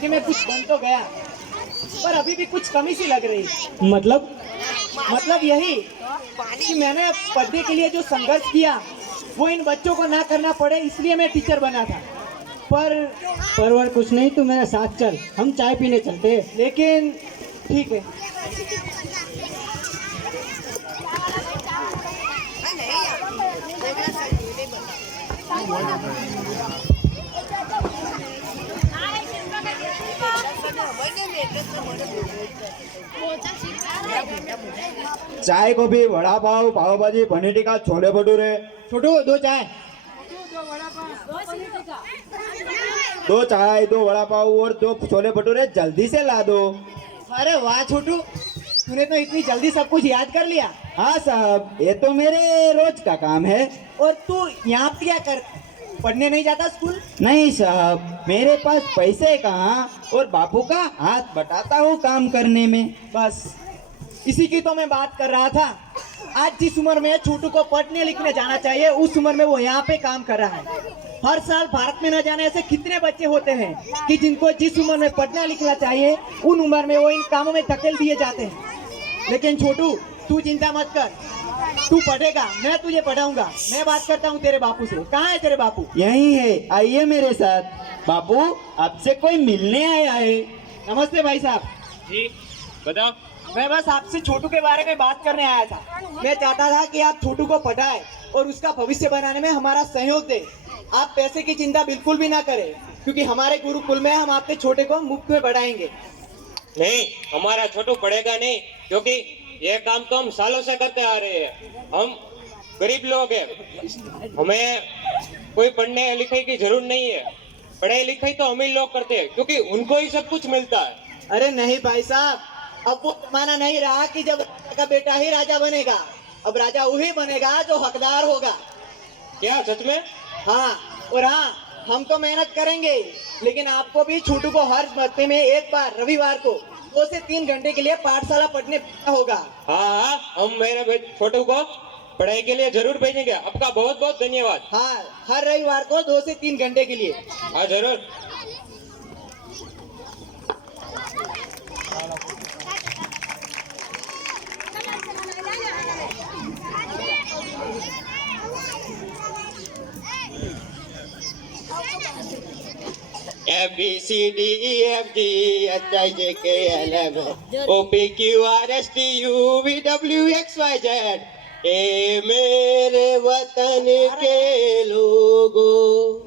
कि मैं कुछ बन तो गया, पर अभी भी कुछ कमी सी लग रही। मतलब यही कि मैंने पढ़ने के लिए जो संघर्ष किया वो इन बच्चों को ना करना पड़े, इसलिए मैं टीचर बना था। पर कुछ नहीं, तू मेरे साथ चल, हम चाय पीने चलते हैं। लेकिन ठीक है। चाय कॉफी वड़ा पाव पाव भाजी पनीर टिक्का छोले भटूरे। छोटू दो चाय। दो चाय दो वड़ा पाव और दो छोले भटूरे जल्दी से ला दो। अरे वाह छोटू, तूने तो इतनी जल्दी सब कुछ याद कर लिया। हाँ साहब, ये तो मेरे रोज का काम है। और तू यहाँ क्या कर, पढ़ने नहीं जाता स्कूल? नहीं साहब, मेरे पास पैसे कहाँ और बापू का हाथ बटाता हूँ काम करने में। बस इसी की तो मैं बात कर रहा था। आज जिस उम्र में छोटू को पढ़ने लिखने जाना चाहिए, उस उम्र में वो यहाँ पे काम कर रहा है। हर साल भारत में न जाने ऐसे कितने बच्चे होते हैं कि जिनको जिस उम्र में पढ़ना लिखना चाहिए उन उम्र में वो इन कामों में धकेल दिए जाते हैं। लेकिन छोटू तू चिंता मत कर, तू पढ़ेगा, मैं तुझे पढ़ाऊंगा। मैं बात करता हूँ तेरे बापू से। कहाँ है तेरे बापू? यही है, आइए मेरे साथ। बापू आपसे कोई मिलने आया है। नमस्ते भाई साहब। जी बताओ। मैं बस आपसे छोटू के बारे में बात करने आया था। मैं चाहता था कि आप छोटू को पढ़ाएं और उसका भविष्य बनाने में हमारा सहयोग दें। आप पैसे की चिंता बिल्कुल भी ना करें, क्योंकि हमारे गुरुकुल में हम आपके छोटे को मुफ्त में पढ़ाएंगे। नहीं, हमारा छोटू पढ़ेगा नहीं, क्योंकि ये काम तो हम सालों से करते आ रहे हैं। हम गरीब लोग हैं, हमें कोई पढ़ने लिखे की जरूरत नहीं है। पढ़ाई लिखाई तो अमीर लोग करते हैं, क्योंकि उनको ही सब कुछ मिलता है। अरे नहीं भाई साहब, अब वो जमाना नहीं रहा कि जब राजा का बेटा ही राजा बनेगा। अब राजा वही बनेगा जो हकदार होगा। क्या सच में? हाँ, और हाँ, हम तो मेहनत करेंगे, लेकिन आपको भी छोटू को हर हफ्ते में एक बार रविवार को 2 से 3 घंटे के लिए पाठशाला पढ़ने होगा। हाँ, हम मेरे छोटू को पढ़ाई के लिए जरूर भेजेंगे। आपका बहुत बहुत धन्यवाद। हाँ, हर रविवार को 2 से 3 घंटे के लिए। हाँ जरूर। A B C D E F G H I J K L M O P Q R S T U V W X Y Z। ए मेरे वतन के लोगों,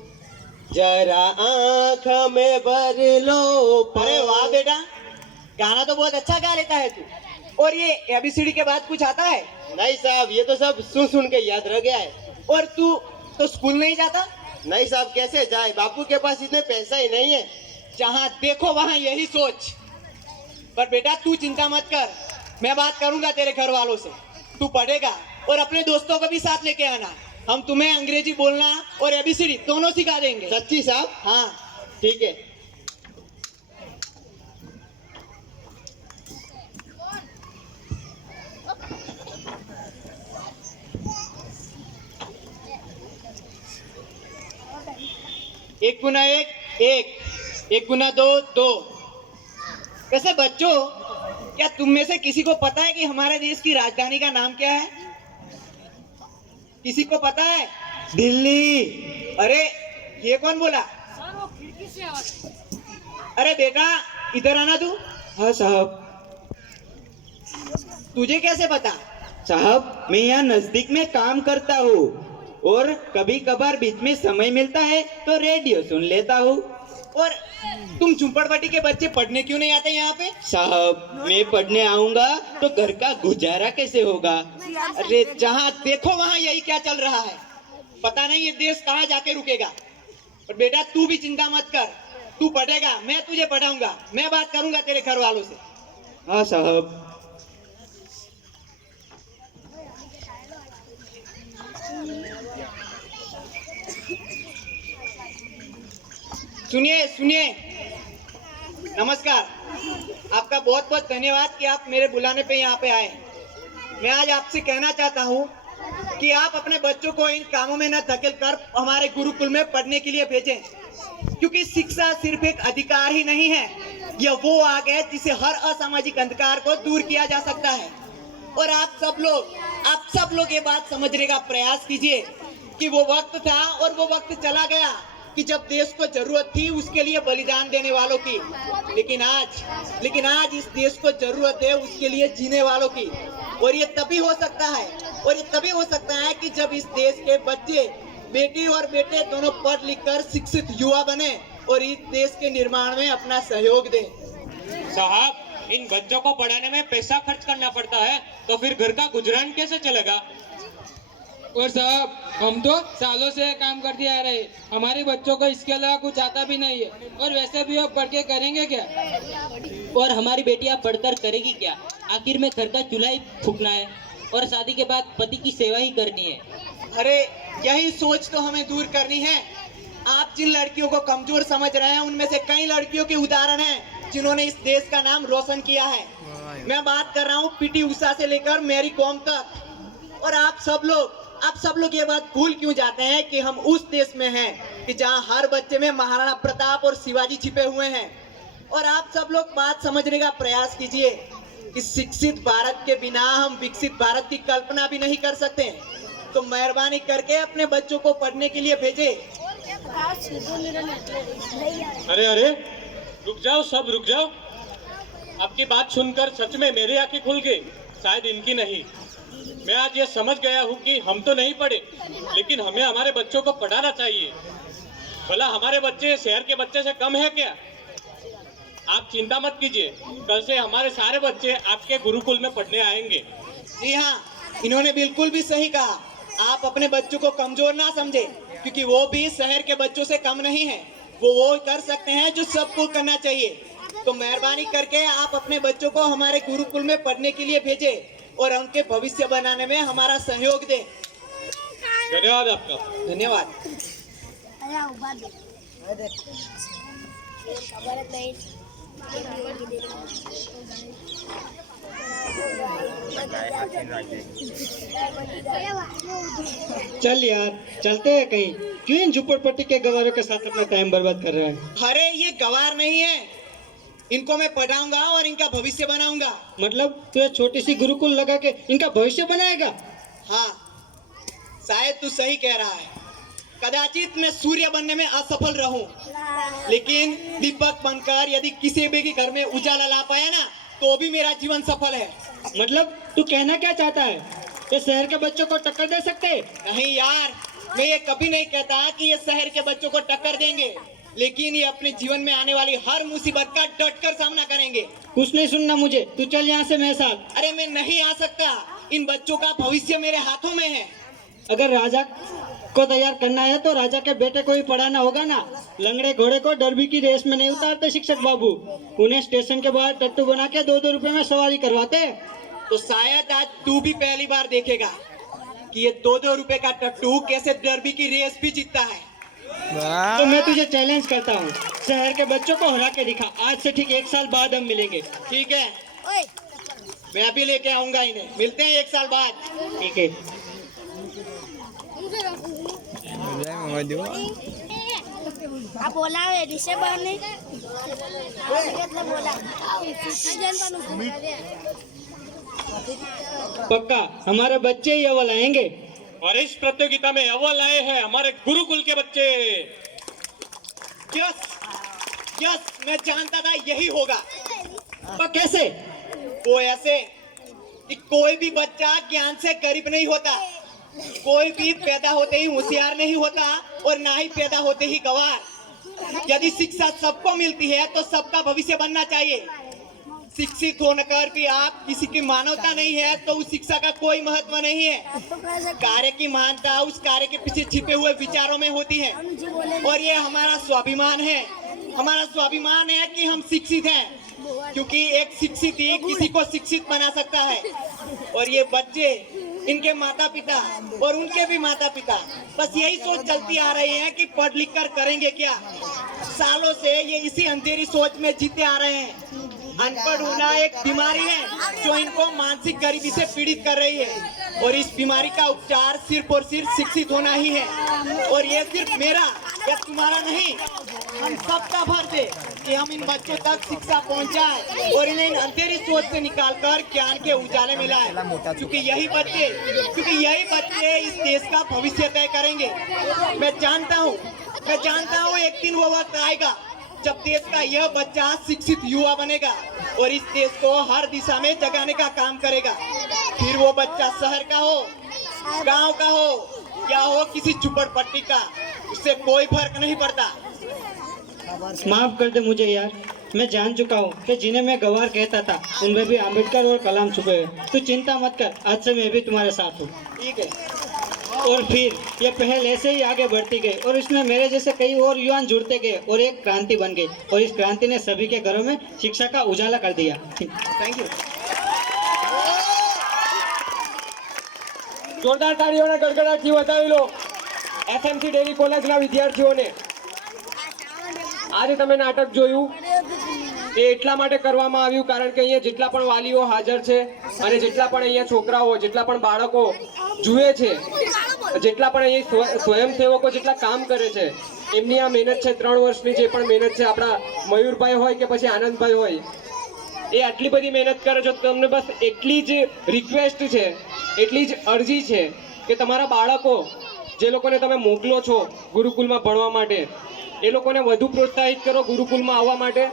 जरा आँख में भर लो। अरे वाह बेटा, गाना तो बहुत अच्छा गा लेता है तू। और ये ABCD के बाद कुछ आता है? नहीं साहब, ये तो सब सुन सुन के याद रह गया है। और तू तो स्कूल नहीं जाता? नहीं साहब, कैसे जाए, बापू के पास इतने पैसा ही नहीं है। जहाँ देखो वहाँ यही सोच। पर बेटा तू चिंता मत कर, मैं बात करूंगा तेरे घर वालों से। तू पढ़ेगा और अपने दोस्तों को भी साथ लेके आना। हम तुम्हें अंग्रेजी बोलना और ABCD दोनों सिखा देंगे। सच्ची साहब? हाँ ठीक है। एक गुना एक एक, एक गुना दो दो। वैसे बच्चों, क्या तुम में से किसी को पता है कि हमारे देश की राजधानी का नाम क्या है? किसी को पता है? दिल्ली। अरे ये कौन बोला? अरे बेटा इधर आना तू। हाँ साहब। तुझे कैसे पता? साहब, मैं यहाँ नजदीक में काम करता हूँ और कभी कभार बीच में समय मिलता है तो रेडियो सुन लेता हूँ। और तुम झुंपड़पट्टी के बच्चे पढ़ने क्यों नहीं आते यहाँ पे? साहब, मैं पढ़ने आऊंगा तो घर का गुजारा कैसे होगा? अरे जहाँ देखो वहाँ यही क्या चल रहा है। पता नहीं ये देश कहाँ जाके रुकेगा। और बेटा तू भी चिंता मत कर, तू पढ़ेगा, मैं तुझे पढ़ाऊंगा। मैं बात करूंगा तेरे घर वालों से। हाँ साहब। सुनिए सुनिए, नमस्कार। आपका बहुत बहुत धन्यवाद कि आप मेरे बुलाने पे यहाँ पे आए। मैं आज आपसे कहना चाहता हूँ कि आप अपने बच्चों को इन कामों में न धकेल कर हमारे गुरुकुल में पढ़ने के लिए भेजें, क्योंकि शिक्षा सिर्फ एक अधिकार ही नहीं है, यह वो आग है जिसे हर असामाजिक अंधकार को दूर किया जा सकता है। और आप सब लोग ये बात समझने का प्रयास कीजिए कि वो वक्त था और वो वक्त चला गया कि जब देश को जरूरत थी उसके लिए बलिदान देने वालों की, लेकिन आज इस देश को जरूरत है उसके लिए जीने वालों की। और ये तभी हो सकता है कि जब इस देश के बच्चे, बेटी और बेटे दोनों पढ़ लिख कर शिक्षित युवा बने और इस देश के निर्माण में अपना सहयोग दें। साहब, इन बच्चों को पढ़ाने में पैसा खर्च करना पड़ता है, तो फिर घर का गुजरान कैसे चलेगा? और साहब, हम तो सालों से काम करते आ रहे, हमारे बच्चों को इसके अलावा कुछ आता भी नहीं है, और वैसे भी वो पढ़ के करेंगे क्या? और हमारी बेटियां पढ़कर करेगी क्या? आखिर में घर का चूल्हा ही फूकना है और शादी के बाद पति की सेवा ही करनी है। अरे यही सोच तो हमें दूर करनी है। आप जिन लड़कियों को कमजोर समझ रहे हैं उनमें से कई लड़कियों के उदाहरण हैं जिन्होंने इस देश का नाम रोशन किया है। मैं बात कर रहा हूँ पीटी उषा से लेकर मैरी कॉम तक। और आप सब लोग ये बात भूल क्यों जाते हैं कि हम उस देश में हैं कि जहाँ हर बच्चे में महाराणा प्रताप और शिवाजी छिपे हुए हैं। और आप सब लोग बात समझने का प्रयास कीजिए कि शिक्षित भारत के बिना हम विकसित भारत की कल्पना भी नहीं कर सकते। तो मेहरबानी करके अपने बच्चों को पढ़ने के लिए भेजें। अरे रुक जाओ, सब रुक जाओ। आपकी बात सुनकर सच में मेरी आंखें खुल गई, शायद इनकी नहीं। मैं आज ये समझ गया हूँ कि हम तो नहीं पढ़े, लेकिन हमें हमारे बच्चों को पढ़ाना चाहिए। भला हमारे बच्चे शहर के बच्चे से कम है क्या? आप चिंता मत कीजिए, कल से हमारे सारे बच्चे आपके गुरुकुल में पढ़ने आएंगे। जी हाँ, इन्होंने बिल्कुल भी सही कहा। आप अपने बच्चों को कमजोर ना समझे, क्योंकि वो भी शहर के बच्चों से कम नहीं है। वो कर सकते हैं जो सबको करना चाहिए। तो मेहरबानी करके आप अपने बच्चों को हमारे गुरुकुल में पढ़ने के लिए भेजें और उनके भविष्य बनाने में हमारा सहयोग दें। धन्यवाद आपका। धन्यवाद। चल यार, चलते हैं कहीं। क्यों इन झुपड़पट्टी के गवारों के साथ अपना टाइम बर्बाद कर रहे हैं? अरे ये गवार नहीं है, इनको मैं पढ़ाऊंगा और इनका भविष्य बनाऊंगा। मतलब तू ये छोटी सी गुरुकुल लगा के इनका भविष्य बनाएगा? हाँ, शायद तू सही कह रहा है। कदाचित मैं सूर्य बनने में असफल रहूं, लेकिन दीपक बनकर यदि किसी भी के घर में उजाला ला पाया ना, तो भी मेरा जीवन सफल है। मतलब तू कहना क्या चाहता है? ये शहर के बच्चों को टक्कर दे सकते? नहीं यार, मैं ये कभी नहीं कहता कि ये शहर के बच्चों को टक्कर देंगे, लेकिन ये अपने जीवन में आने वाली हर मुसीबत का डटकर सामना करेंगे। कुछ नहीं सुनना मुझे, तू चल यहाँ से मेरे साथ। अरे मैं नहीं आ सकता, इन बच्चों का भविष्य मेरे हाथों में है। अगर राजा को तैयार करना है तो राजा के बेटे को ही पढ़ाना होगा ना। लंगड़े घोड़े को डरबी की रेस में नहीं उतारते शिक्षक बाबू, उन्हें स्टेशन के बाहर टट्टू बना के 2-2 रुपए में सवारी करवाते। तो शायद आज तू भी पहली बार देखेगा कि ये 2-2 रुपए का टट्टू कैसे डरबी की रेस भी जीतता है। तो मैं तुझे चैलेंज करता हूँ, शहर के बच्चों को हरा के दिखा। आज से ठीक 1 साल बाद हम मिलेंगे। ठीक है, मैं अभी लेके आऊंगा इन्हें। मिलते हैं 1 साल बाद। ठीक है। बोला रिषे नहीं बोला पक्का हमारे बच्चे ही अव्वल आएंगे। और इस प्रतियोगिता में अव्वल आए हैं हमारे गुरुकुल के बच्चे। यस यस, मैं जानता था यही होगा। पर कैसे? वो ऐसे कि कोई भी बच्चा ज्ञान से गरीब नहीं होता, कोई भी पैदा होते ही होशियार नहीं होता और ना ही पैदा होते ही गंवार। यदि शिक्षा सबको मिलती है तो सबका भविष्य बनना चाहिए। शिक्षित होकर भी आप किसी की मानवता नहीं है तो उस शिक्षा का कोई महत्व नहीं है। कार्य की महानता उस कार्य के पीछे छिपे हुए विचारों में होती है। और ये हमारा स्वाभिमान है, हमारा स्वाभिमान है कि हम शिक्षित हैं, क्योंकि एक शिक्षित ही किसी को शिक्षित बना सकता है। और ये बच्चे, इनके माता पिता और उनके भी माता पिता बस यही सोच चलती आ रही है कि पढ़ लिख कर करेंगे क्या। सालों से ये इसी अंधेरी सोच में जीते आ रहे हैं। अनपढ़ होना एक बीमारी है जो इनको मानसिक गरीबी से पीड़ित कर रही है, और इस बीमारी का उपचार सिर्फ और सिर्फ शिक्षित होना ही है। और ये सिर्फ मेरा या तुम्हारा नहीं, हम सबका फर्ज है कि हम इन बच्चों तक शिक्षा पहुंचाएं और इन्हें इन अंधेरी सोच से निकालकर ज्ञान के उजाले में लाएं, क्योंकि यही बच्चे इस देश का भविष्य तय करेंगे। मैं जानता हूँ एक दिन वो वक्त आएगा जब देश का यह बच्चा शिक्षित युवा बनेगा और इस देश को हर दिशा में जगाने का काम करेगा। फिर वो बच्चा शहर का हो, गांव का हो या हो किसी झुपड़पट्टी का, उससे कोई फर्क नहीं पड़ता। माफ कर दे मुझे यार, मैं जान चुका हूँ कि जिन्हें मैं गवार कहता था उनमें भी आम्बेडकर और कलाम छुपे हैं। तू चिंता मत कर, आज से मैं भी तुम्हारे साथ हूँ। ठीक है। और फिर ये पहल ऐसे ही आगे बढ़ती गई और इसमें मेरे जैसे कई और युवा जुड़ते गए और एक क्रांति बन गई और इस क्रांति ने सभी के घरों में शिक्षा का उजाला कर दिया। Thank you. જોરદાર તાળીઓના ગડગડાટથી વધાવી લો એસએમસી ડેરી કોલેજના વિદ્યાર્થીઓને। આજે તમે નાટક જોયું એ એટલા માટે કરવામાં આવ્યું કારણ કે અહીંયા જેટલા પણ વાલીઓ હાજર છે અને જેટલા પણ અહીંયા છોકરાઓ, જેટલા પણ બાળકો જુએ છે, જેટલા પણ અહીંયા સ્વયંસેવકો જેટલા કામ કરે છે, એમની આ મહેનત છે, 3 વર્ષની જે પણ મહેનત છે, આપણા મયુરભાઈ હોય કે પછી આનંદભાઈ હોય, એ આટલી બધી મહેનત કરે છે। તમને બસ એટલી જ રિક્વેસ્ટ છે, એટલી જ અરજી છે કે તમારા બાળકો જે લોકોને તમે મોકલો છો ગુરુકુલમાં ભણવા માટે, એ લોકોને વધુ પ્રોત્સાહિત કરો ગુરુકુલમાં આવવા માટે।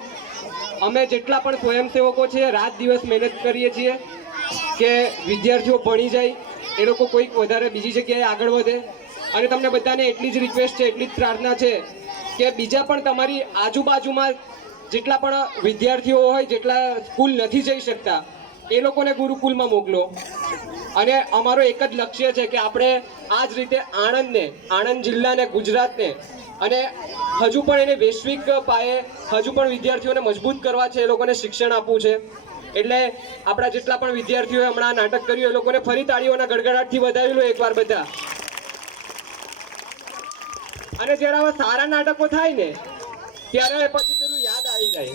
અમે જેટલા પણ સ્વયંસેવકો છે રાત દિવસ મહેનત કરીએ છીએ કે વિદ્યાર્થીઓ ભણી જાય, એ લોકો કોઈક વધારે બીજી જગ્યાએ આગળ વધે। અને તમને બધાને એટલી જ રિક્વેસ્ટ છે, એટલી જ પ્રાર્થના છે કે બીજા પણ તમારી આજુબાજુમાં જેટલા પણ વિદ્યાર્થીઓ હોય, જેટલા સ્કૂલ નથી જઈ શકતા, એ લોકોને ગુરુકુલમાં મોકલો। અને અમારો એક જ લક્ષ્ય છે કે આપણે આ જ રીતે આણંદને, આણંદ જિલ્લાને, ગુજરાતને અને હજુ પણ એને વૈશ્વિક પાયે હજુ પણ વિદ્યાર્થીઓને મજબૂત કરવા છે, એ લોકોને શિક્ષણ આપવું છે। એટલે આપણા જેટલા પણ વિદ્યાર્થીઓએ હમણાં નાટક કર્યું એ લોકોને ફરી તાળીઓના ગડગડાટથી વધાવી લો એકવાર બધા। અને જ્યારે આવા સારા નાટકો થાય ને ત્યારે પછી પેલું યાદ આવી જાય,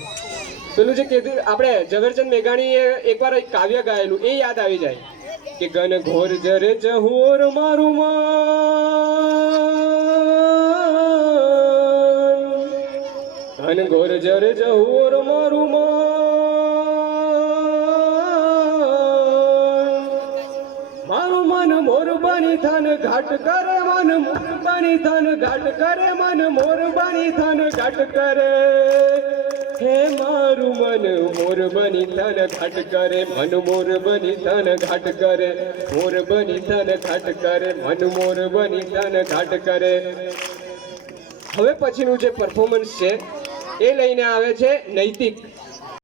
પેલું જે કીધું આપણે ઝવેરચંદ મેઘાણીએ એકવાર એક કાવ્ય ગાયેલું એ યાદ આવી જાય કે ઘન ઘોર જરે જહોર મારું મન, ઘન ઘોર જરે જહોર મારું મન, મારું મન મોર બની થન ઘાટ કરે, મન મોર બની થન ઘાટ કરે, મન મોર બની થન ઘાટ કરે, હે મારું મન મોર બની થન ઘાટ કરે, મન મોર બની થન ઘાટ કરે, મોર બની થન ઘાટ કરે, મન મોર બની થન ઘાટ કરે। હવે પછીનું જે પરફોર્મન્સ છે એ લઈને આવે છે નૈતિક।